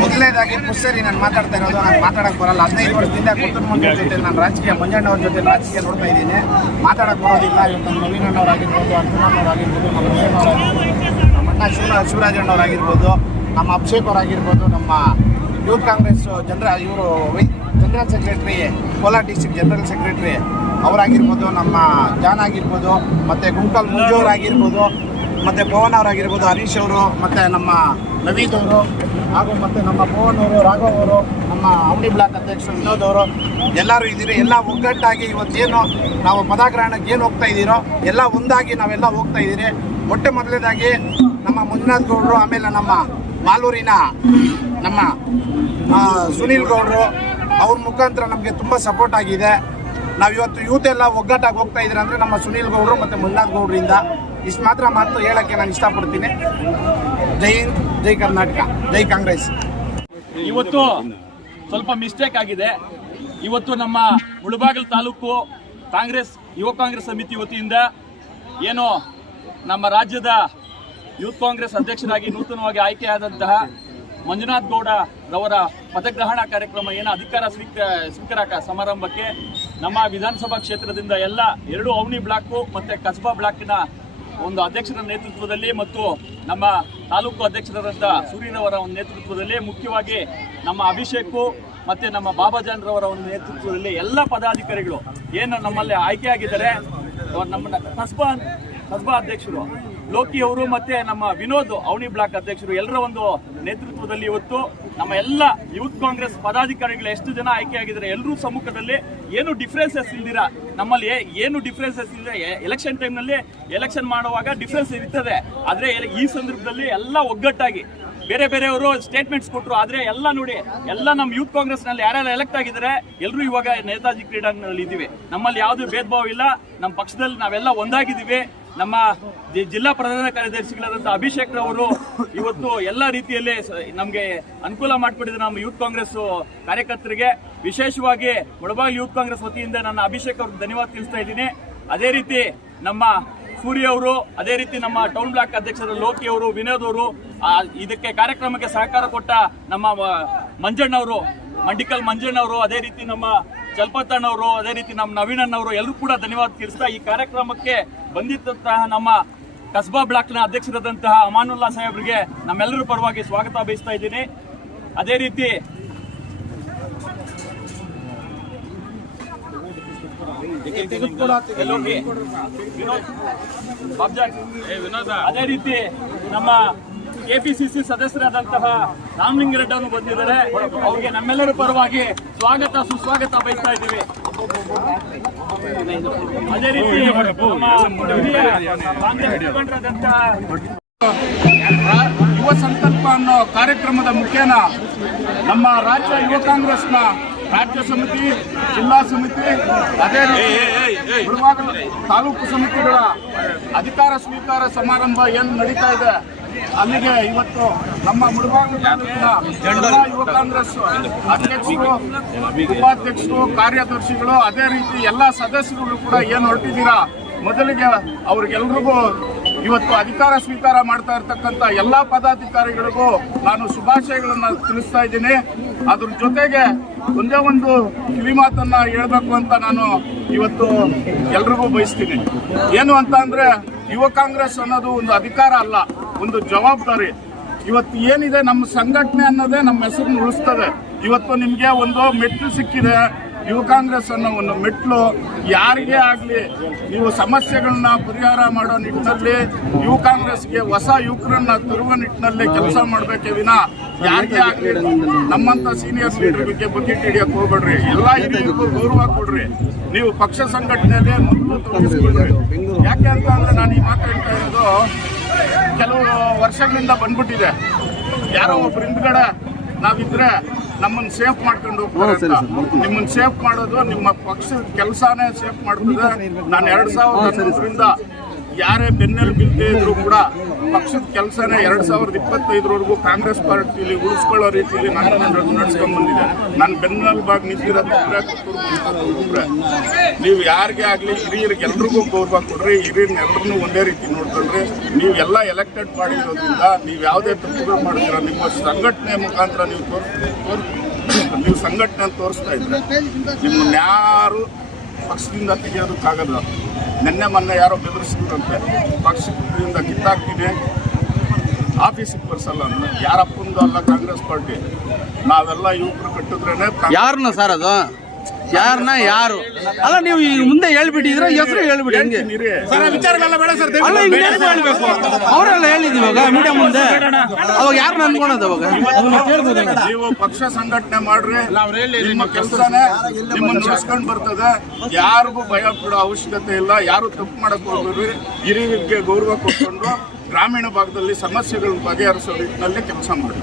ಮೊದಲನೇದಾಗಿ ಪುಸ್ತರಿ ನಾನು ಮಾತಾಡ್ತಾ ಇರೋದು, ನಾನು ಮಾತಾಡಕ್ಕೆ ಬರಲ್ಲ. ಹದಿನೈದು ವರ್ಷದಿಂದ ಮುಂದೆ ಜೊತೆ ನಾನು ರಾಜಕೀಯ, ಮಂಜಣ್ಣವ್ರ ಜೊತೆ ರಾಜಕೀಯ ನೋಡ್ತಾ ಇದ್ದೀನಿ. ಮಾತಾಡಕ್ಕೆ ಬರೋದಿಲ್ಲ, ಇವತ್ತು ನವೀನಣ್ಣವರಾಗಿರ್ಬೋದು ಅರ್ಜುನಣ್ಣವರಾಗಿರ್ಬೋದು ನಮ್ಮ ನಮ್ಮ ಅಣ್ಣ ಶಿವ ಶಿವರಾಜಣ್ಣವರಾಗಿರ್ಬೋದು ನಮ್ಮ ಅಭಿಷೇಕ್ ಅವರಾಗಿರ್ಬೋದು, ನಮ್ಮ ಯೂತ್ ಕಾಂಗ್ರೆಸ್ ಜನರ ಇವರು general secretary, Kolar district general secretary ಅವರಾಗಿರ್ಬೋದು, ನಮ್ಮ ಜಾನ್ ಆಗಿರ್ಬೋದು, ಮತ್ತು ಗುಂಕಲ್ ಮುಂಜೋರಾಗಿರ್ಬೋದು ಮತ್ತು ಪವನ್ ಅವರಾಗಿರ್ಬೋದು, ಹರೀಶ್ ಅವರು, ಮತ್ತು ನಮ್ಮ ನವೀದ್ ಅವರು. ಹಾಗೂ ಮತ್ತು ನಮ್ಮ ಮೋಹನ್ ಅವರು ರಾಘವ್ ಅವರು ನಮ್ಮ ಅವನಿ ಬ್ಲಾಕ್ ಅಧ್ಯಕ್ಷರು, ವಿನೋದ್ ಅವರು, ಎಲ್ಲರೂ ಇದ್ದೀರಿ. ಎಲ್ಲ ಒಗ್ಗಟ್ಟಾಗಿ ಇವತ್ತೇನು ನಾವು ಪದಾಗ್ರಹಣಕ್ಕೆ ಏನು ಹೋಗ್ತಾ ಇದ್ದೀರೋ ಎಲ್ಲ ಒಂದಾಗಿ ನಾವೆಲ್ಲ ಹೋಗ್ತಾ ಇದ್ದೀರಿ. ಮೊಟ್ಟೆ ಮೊದಲನೇದಾಗಿ ನಮ್ಮ ಮಂಜುನಾಥ್ ಗೌಡರು, ಆಮೇಲೆ ನಮ್ಮ ಮಾಲೂರಿನ ನಮ್ಮ ಸುನೀಲ್ ಗೌಡರು, ಅವ್ರ ಮುಖಾಂತರ ನಮಗೆ ತುಂಬ ಸಪೋರ್ಟ್ ಆಗಿದೆ. ನಾವು ಇವತ್ತು ಯೂತ್ ಎಲ್ಲ ಒಗ್ಗಟ್ಟಾಗಿ ಹೋಗ್ತಾ ಇದ್ದೀರ ನಮ್ಮ ಸುನೀಲ್ ಗೌಡರು ಮತ್ತು ಮಂಜುನಾಥ್ ಗೌಡರಿಂದ. ಇಷ್ಟು ಮಾತ್ರ ಮಾತು ಹೇಳೋಕ್ಕೆ ನಾನು ಇಷ್ಟಪಡ್ತೀನಿ. ಜೈ ಜೈ ಕರ್ನಾಟಕ, ಜೈ ಕಾಂಗ್ರೆಸ್. ಇವತ್ತು ಸ್ವಲ್ಪ ಮಿಸ್ಟೇಕ್ ಆಗಿದೆ. ಇವತ್ತು ನಮ್ಮ ಮುಳಬಾಗಿಲು ತಾಲೂಕು ಕಾಂಗ್ರೆಸ್, ಯುವ ಕಾಂಗ್ರೆಸ್ ಸಮಿತಿ ವತಿಯಿಂದ ಏನು ನಮ್ಮ ರಾಜ್ಯದ ಯೂತ್ ಕಾಂಗ್ರೆಸ್ ಅಧ್ಯಕ್ಷರಾಗಿ ನೂತನವಾಗಿ ಆಯ್ಕೆಯಾದಂತಹ ಮಂಜುನಾಥ್ ಗೌಡ ರವರ ಪದಗ್ರಹಣ ಕಾರ್ಯಕ್ರಮ ಏನು ಅಧಿಕಾರ ಸ್ವೀಕ ಸ್ವೀಕಾರ ಸಮಾರಂಭಕ್ಕೆ ನಮ್ಮ ವಿಧಾನಸಭಾ ಕ್ಷೇತ್ರದಿಂದ ಎಲ್ಲ ಎರಡು ಅವನಿ ಬ್ಲಾಕು ಮತ್ತು ಕಸ್ಬಾ ಬ್ಲಾಕಿನ ಒಂದು ಅಧ್ಯಕ್ಷರ ನೇತೃತ್ವದಲ್ಲಿ ಮತ್ತು ನಮ್ಮ ತಾಲೂಕು ಅಧ್ಯಕ್ಷರಾದಂಥ ಸೂರ್ಯನವರ ಒಂದು ನೇತೃತ್ವದಲ್ಲಿ ಮುಖ್ಯವಾಗಿ ನಮ್ಮ ಅಭಿಷೇಕು ಮತ್ತು ನಮ್ಮ ಬಾಬಾಜಾನ್ರವರ ಒಂದು ನೇತೃತ್ವದಲ್ಲಿ ಎಲ್ಲ ಪದಾಧಿಕಾರಿಗಳು ಏನು ನಮ್ಮಲ್ಲಿ ಆಯ್ಕೆಯಾಗಿದ್ದಾರೆ ನಮ್ಮ ಕಸ್ಬಾ ಕಸ್ಬಾ ಅಧ್ಯಕ್ಷರು, ಲೋಕಿ ಅವರು ಮತ್ತು ನಮ್ಮ ವಿನೋದ್ ಅವಣಿ ಬ್ಲಾಕ್ ಅಧ್ಯಕ್ಷರು, ಎಲ್ಲರ ಒಂದು ನೇತೃತ್ವದಲ್ಲಿ ಇವತ್ತು ನಮ್ಮ ಎಲ್ಲ ಯೂತ್ ಕಾಂಗ್ರೆಸ್ ಪದಾಧಿಕಾರಿಗಳು ಎಷ್ಟು ಜನ ಆಯ್ಕೆಯಾಗಿದ್ದಾರೆ ಎಲ್ಲರೂ ಸಮ್ಮುಖದಲ್ಲಿ ಏನು ಡಿಫ್ರೆನ್ಸಸ್ ಇಲ್ದಿರಾ ನಮ್ಮಲ್ಲಿ ಏನು ಡಿಫ್ರೆನ್ಸಸ್ ಇದೆ ಎಲೆಕ್ಷನ್ ಟೈಮ್ನಲ್ಲಿ ಎಲೆಕ್ಷನ್ ಮಾಡುವಾಗ ಡಿಫ್ರೆನ್ಸ್ ಇರ್ತದೆ. ಆದರೆ ಈ ಸಂದರ್ಭದಲ್ಲಿ ಎಲ್ಲ ಒಗ್ಗಟ್ಟಾಗಿ ಬೇರೆ ಬೇರೆಯವರು ಸ್ಟೇಟ್ಮೆಂಟ್ಸ್ ಕೊಟ್ಟರು ಆದರೆ ಎಲ್ಲ ನೋಡಿ, ಎಲ್ಲ ನಮ್ಮ ಯೂತ್ ಕಾಂಗ್ರೆಸ್ನಲ್ಲಿ ಯಾರ್ಯಾರು ಎಲೆಕ್ಟ್ ಆಗಿದ್ದಾರೆ, ಎಲ್ಲರೂ ಇವಾಗ ನೇತಾಜಿ ಕ್ರೀಡಾಂಗಣದಲ್ಲಿ ಇದ್ದೀವಿ ನಮ್ಮಲ್ಲಿ ಯಾವುದೇ ಭೇದ ಭಾವ ಇಲ್ಲ ನಮ್ಮ ಪಕ್ಷದಲ್ಲಿ ನಾವೆಲ್ಲ ಒಂದಾಗಿದ್ದೀವಿ. ನಮ್ಮ ಜಿಲ್ಲಾ ಪ್ರಧಾನ ಕಾರ್ಯದರ್ಶಿಗಳಾದಂಥ ಅಭಿಷೇಕ್ ಅವರು ಇವತ್ತು ಎಲ್ಲ ರೀತಿಯಲ್ಲಿ ನಮ್ಗೆ ಅನುಕೂಲ ಮಾಡಿಕೊಟ್ಟಿದ್ರು ನಮ್ಮ ಯೂತ್ ಕಾಂಗ್ರೆಸ್ ಕಾರ್ಯಕರ್ತರಿಗೆ. ವಿಶೇಷವಾಗಿ ಮುಳಬಾಗಿಲು ಯೂತ್ ಕಾಂಗ್ರೆಸ್ ವತಿಯಿಂದ ನನ್ನ ಅಭಿಷೇಕ್ ಅವ್ರಿಗೆ ಧನ್ಯವಾದ ತಿಳಿಸ್ತಾ ಇದ್ದೀನಿ. ಅದೇ ರೀತಿ ನಮ್ಮ ಸೂರ್ಯ ಅವರು, ಅದೇ ರೀತಿ ನಮ್ಮ ಟೌನ್ ಬ್ಲಾಕ್ ಅಧ್ಯಕ್ಷರ ಲೋಕಿ ಅವರು, ವಿನೋದ್ ಅವರು ಇದಕ್ಕೆ ಕಾರ್ಯಕ್ರಮಕ್ಕೆ ಸಹಕಾರ ಕೊಟ್ಟ ನಮ್ಮ ಮಂಜಣ್ಣವರು, ಮಂಡಿಕಲ್ ಮಂಜಣ್ಣವರು, ಅದೇ ರೀತಿ ನಮ್ಮ ಚಲ್ಪತಣ್ಣವರು ಅದೇ ರೀತಿ ನಮ್ಮ ನವೀನಣ್ಣವರು ಎಲ್ಲರೂ ಕೂಡ ಧನ್ಯವಾದ ತಿಳಿಸ್ತಾ ಈ ಕಾರ್ಯಕ್ರಮಕ್ಕೆ ಬಂದಿದ್ದಂತಹ ನಮ್ಮ ಕಸ್ಬಾ ಬ್ಲಾಕ್ನ ಅಧ್ಯಕ್ಷರಾದಂತಹ ಅಮಾನುಲ್ಲಾ ಸಾಹೇಬ್ರಿಗೆ ನಮ್ಮೆಲ್ಲರ ಪರವಾಗಿ ಸ್ವಾಗತ ಬಯಸ್ತಾ ಇದ್ದೀನಿ. ಅದೇ ರೀತಿ ಅದೇ ರೀತಿ ನಮ್ಮ ಕೆಪಿಸಿಸಿ ಸದಸ್ಯರಾದಂತಹ ರಾಮಲಿಂಗರೆಡ್ಡಿ ಅವರು ಬಂದಿದ್ದಾರೆ. ಅವರಿಗೆ ನಮ್ಮೆಲ್ಲರ ಪರವಾಗಿ ಸ್ವಾಗತ ಸುಸ್ವಾಗತ ಬಯಸ್ತಾ ಇದ್ದೀವಿ. ಅದೇ ರೀತಿ ಯುವ ಸಂಕಲ್ಪ ಅನ್ನೋ ಕಾರ್ಯಕ್ರಮದ ಮುಖೇನ ನಮ್ಮ ರಾಜ್ಯ ಯುವ ಕಾಂಗ್ರೆಸ್ನ ರಾಜ್ಯ ಸಮಿತಿ ಜಿಲ್ಲಾ ಸಮಿತಿ ಅದೇ ರೀತಿ ತಾಲೂಕು ಸಮಿತಿಗಳ ಅಧಿಕಾರ ಸ್ವೀಕಾರ ಸಮಾರಂಭ ಏನು ನಡೀತಾ ಇದೆ ಅಲ್ಲಿಗೆ ಇವತ್ತು ನಮ್ಮ ಮುಳಬಾಗಿಲು ತಾಲೂಕಿನ ಯುವ ಕಾಂಗ್ರೆಸ್ ಅಧ್ಯಕ್ಷರು, ಉಪಾಧ್ಯಕ್ಷರು, ಕಾರ್ಯದರ್ಶಿಗಳು, ಅದೇ ರೀತಿ ಎಲ್ಲ ಸದಸ್ಯರುಗಳು ಕೂಡ ಏನು ಹೊರಟಿದ್ದೀರಾ? ಮೊದಲಿಗೆ ಅವ್ರಿಗೆಲ್ರಿಗೂ ಇವತ್ತು ಅಧಿಕಾರ ಸ್ವೀಕಾರ ಮಾಡ್ತಾ ಇರ್ತಕ್ಕಂಥ ಎಲ್ಲ ಪದಾಧಿಕಾರಿಗಳಿಗೂ ನಾನು ಶುಭಾಶಯಗಳನ್ನ ತಿಳಿಸ್ತಾ ಇದ್ದೀನಿ. ಅದ್ರ ಜೊತೆಗೆ ಒಂದೇ ಒಂದು ಕಿವಿ ಮಾತನ್ನ ಹೇಳ್ಬೇಕು ಅಂತ ನಾನು ಇವತ್ತು ಎಲ್ರಿಗೂ ಬಯಸ್ತೀನಿ. ಏನು ಅಂತ ಅಂದ್ರೆ ಯುವ ಕಾಂಗ್ರೆಸ್ ಅನ್ನೋದು ಒಂದು ಅಧಿಕಾರ ಅಲ್ಲ. ಒಂದು ಜವಾಬ್ದಾರಿ. ಇವತ್ತು ಏನಿದೆ ನಮ್ಮ ಸಂಘಟನೆ ಅನ್ನೋದೇ ನಮ್ಮ ಹೆಸರನ್ನು ಉಳಿಸ್ತದೆ. ಇವತ್ತು ನಿಮಗೆ ಒಂದು ಮೆಟ್ಲು ಸಿಕ್ಕಿದೆ. ಯುವ ಕಾಂಗ್ರೆಸ್ ಅನ್ನೋ ಒಂದು ಮೆಟ್ಲು ಯಾರಿಗೇ ಆಗಲಿ, ನೀವು ಸಮಸ್ಯೆಗಳನ್ನ ಪರಿಹಾರ ಮಾಡೋ ನಿಟ್ಟಿನಲ್ಲಿ, ಯುವ ಕಾಂಗ್ರೆಸ್ಗೆ ಹೊಸ ಯುವಕರನ್ನ ತರುವ ನಿಟ್ಟಿನಲ್ಲಿ ಕೆಲಸ ಮಾಡಬೇಕೇ ವಿನ ಯಾರಿಗೇ ಆಗಲಿ, ನಮ್ಮಂತ ಸೀನಿಯರ್ ಲೀಡರ್ಗೆ ಬಕೆಟ್ ಹಿಡಿಯಕ್ಕೆ ಹೋಗ್ಬೇಡ್ರಿ. ಎಲ್ಲ ಹಿರಿಯರಿಗೂ ಗೌರವ ಕೊಡ್ರಿ. ನೀವು ಪಕ್ಷ ಸಂಘಟನೆಯಲ್ಲಿ ಮೊದಲು ತೊಡಗಿಸ್ಕೊಳ್ರಿ. ಯಾಕೆ ಅಂತ ಅಂದ್ರೆ ನಾನು ಈ ಮಾತಾಡ್ತಾ ಇರೋದು ಕೆಲವು ವರ್ಷಗಳಿಂದ ಬಂದ್ಬಿಟ್ಟಿದೆ. ಯಾರೋ ಒಬ್ರು ಹಿಂದ್ಗಡೆ ನಾವಿದ್ರೆ ನಮ್ಮನ್ನು ಸೇಫ್ ಮಾಡ್ಕೊಂಡು ಹೋಗ್ತಾರೆ ನಿಮ್ಮನ್ನು ಸೇಫ್ ಮಾಡೋದು ನಿಮ್ಮ ಪಕ್ಷದ ಕೆಲಸನೇ ಸೇಫ್ ಮಾಡ್ತದೆ. ನಾನು ಎರಡ್ ಸಾವಿರದ ಹನ್ನೊಂದರಿಂದ ಯಾರೇ ಬೆನ್ನೆಲು ಬಿಲ್ದೇ ಇದ್ರು ಕೂಡ ಪಕ್ಷದ ಕೆಲಸನೇ ಎರಡ್ ಸಾವಿರದ ಇಪ್ಪತ್ತೈದರವರೆಗೂ ಕಾಂಗ್ರೆಸ್ ಪಾರ್ಟಿಲಿ ಉಳಿಸ್ಕೊಳ್ಳೋ ರೀತಿಯಲ್ಲಿ ನಾನು ನಡೆಸ್ಕೊಂಡು ಬಂದಿದ್ದೇನೆ. ನಾನು ನಿಂತಿರೋದು ಒಬ್ರೇ ಕೊಟ್ಟೂರು ಮಂಜುನಾಥ್ ನೀವು ಯಾರಿಗೆ ಆಗಲಿ, ಹಿರಿಯರಿಗೆ ಎಲ್ರಿಗೂ ಗೌರವ ಕೊಡ್ರಿ ಹಿರಿಯರ್ನ ಎಲ್ಲರನ್ನೂ ಒಂದೇ ರೀತಿ ನೋಡ್ಕೊಳ್ರಿ ನೀವು ಎಲ್ಲ ಎಲೆಕ್ಟೆಡ್ ಮಾಡಿರೋದ್ರಿಂದ ನೀವು ಯಾವುದೇ ತಪ್ಪುಗಳು ಮಾಡಿದ್ರೆ ನಿಮ್ಮ ಸಂಘಟನೆ ಮುಖಾಂತರ ನೀವು ತೋರ್ ತೋರ್- ನೀವು ಸಂಘಟನೆ ತೋರಿಸ್ತಾ ಇದ್ರೆ ನಿಮ್ಮನ್ನ ಯಾರು ಪಕ್ಷದಿಂದ ತೆಗೆಯೋದಕ್ಕಾಗಲ್ಲ. ನಿನ್ನೆ, ಮೊನ್ನೆ ಯಾರೋ ಬೆದರಿಸಿದ್ರಂತೆ. ಪಕ್ಷದಿಂದ ಕಿತ್ತಾಕ್ತಿದೆ ಆಫೀಸಿಗೆ ಬರ್ಸಲ್ಲ ಯಾರಪ್ಪಂದು ಅಲ್ಲ ಕಾಂಗ್ರೆಸ್ ಪಾರ್ಟಿ. ನಾವೆಲ್ಲ ಯುವಕರು ಕಟ್ಟಿದ್ರೇನೆ ಯಾರನ್ನ ಸರ್ ಅದು? ಯಾರನ್ನ ಯಾರು? ಅಲ್ಲ ನೀವು ಈ ಮುಂದೆ ಹೇಳ್ಬಿಟ್ಟಿದ್ರೆ ಹೆಸರು ಹೇಳ್ಬಿಡಿ ಹಂಗೆ. ಅಲ್ಲ ಈಗ ಹೇಳ್ಬೇಕು ಅವರೆಲ್ಲ ಹೇಳಿದ್ ಇವಾಗ ಮೀಡಿಯಾ ಮುಂದೆ. ಅವಾಗ ಯಾರನ್ನ ಅನ್ಕೊಳೋದು ಅವಾಗ? ನೀವು ಪಕ್ಷ ಸಂಘಟನೆ ಮಾಡ್ರಿ ನಿಮ್ಮ ಕೆಲಸನೇ ನಿಮ್ಮನ್ನ ನಡೆಸ್ಕೊಂಡು ಬರ್ತದೆ. ಯಾರಿಗೂ ಭಯ ಕೊಡೋ ಅವಶ್ಯಕತೆ ಇಲ್ಲ ಯಾರು ತಪ್ಪು ಮಾಡಕ್ ಹೋಗ್ಬೇಡ್ರಿ. ಹಿರಿಯರಿಗೆ ಗೌರವ ಕೊಟ್ಕೊಂಡು ಗ್ರಾಮೀಣ ಭಾಗದಲ್ಲಿ ಸಮಸ್ಯೆಗಳನ್ನ ಬಗೆಹರಿಸೋ ನಿಟ್ಟಿನಲ್ಲಿ ಕೆಲಸ ಮಾಡಿ